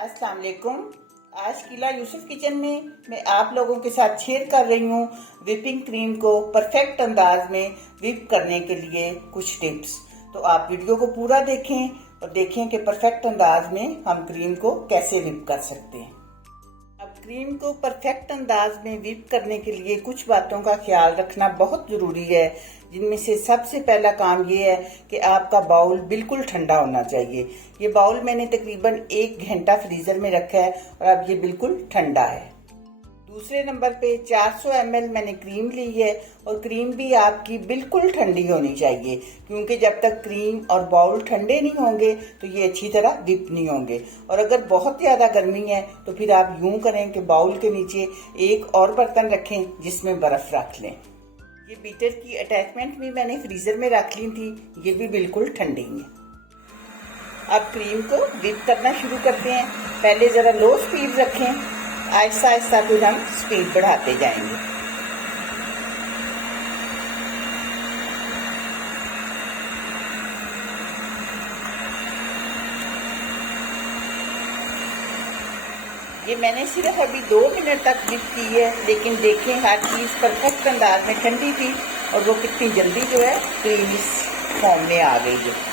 अस्सलाम वालेकुम। आज किला यूसुफ किचन में मैं आप लोगों के साथ शेयर कर रही हूँ व्हिपिंग क्रीम को परफेक्ट अंदाज में व्हिप करने के लिए कुछ टिप्स। तो आप वीडियो को पूरा देखें और देखें कि परफेक्ट अंदाज में हम क्रीम को कैसे व्हिप कर सकते हैं। अब क्रीम को परफेक्ट अंदाज में व्हिप करने के लिए कुछ बातों का ख्याल रखना बहुत ज़रूरी है, जिनमें से सबसे पहला काम ये है कि आपका बाउल बिल्कुल ठंडा होना चाहिए। ये बाउल मैंने तकरीबन 1 घंटा फ्रीज़र में रखा है और अब ये बिल्कुल ठंडा है। दूसरे नंबर पे 400 ml मैंने क्रीम ली है और क्रीम भी आपकी बिल्कुल ठंडी होनी चाहिए, क्योंकि जब तक क्रीम और बाउल ठंडे नहीं होंगे तो ये अच्छी तरह व्हिप नहीं होंगे। और अगर बहुत ज़्यादा गर्मी है तो फिर आप यूं करें कि बाउल के नीचे एक और बर्तन रखें जिसमें बर्फ़ रख लें। ये बीटर की अटैचमेंट भी मैंने फ्रीज़र में रख ली थी, ये भी बिल्कुल ठंडी है। अब क्रीम को व्हिप करना शुरू करते हैं। पहले ज़रा लो स्पीड रखें, आहिस्ता आहिस्ता फिर हम स्पीड बढ़ाते जाएंगे। ये मैंने सिर्फ अभी 2 मिनट तक व्हिप की है, लेकिन देखें हर चीज़ परफेक्ट अंदाज में ठंडी थी और वो कितनी जल्दी जो है क्रीम इस फॉर्म में आ गई है।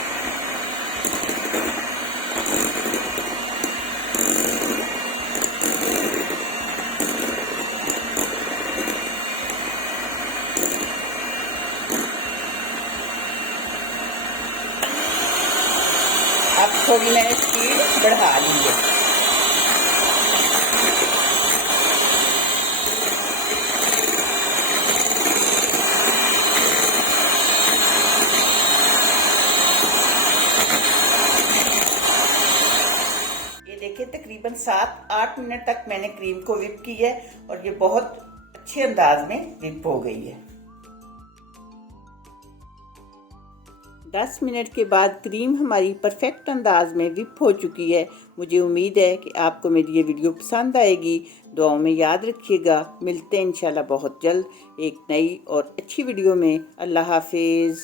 अब थोड़ी मैंने स्पीड बढ़ा ली है। ये देखिए तकरीबन 7-8 मिनट तक मैंने क्रीम को व्हिप की है और ये बहुत अच्छे अंदाज में व्हिप हो गई है। 10 मिनट के बाद क्रीम हमारी परफेक्ट अंदाज में व्हिप हो चुकी है। मुझे उम्मीद है कि आपको मेरी ये वीडियो पसंद आएगी। दुआओं में याद रखिएगा। मिलते हैं इंशाल्लाह बहुत जल्द एक नई और अच्छी वीडियो में। अल्लाह हाफिज़।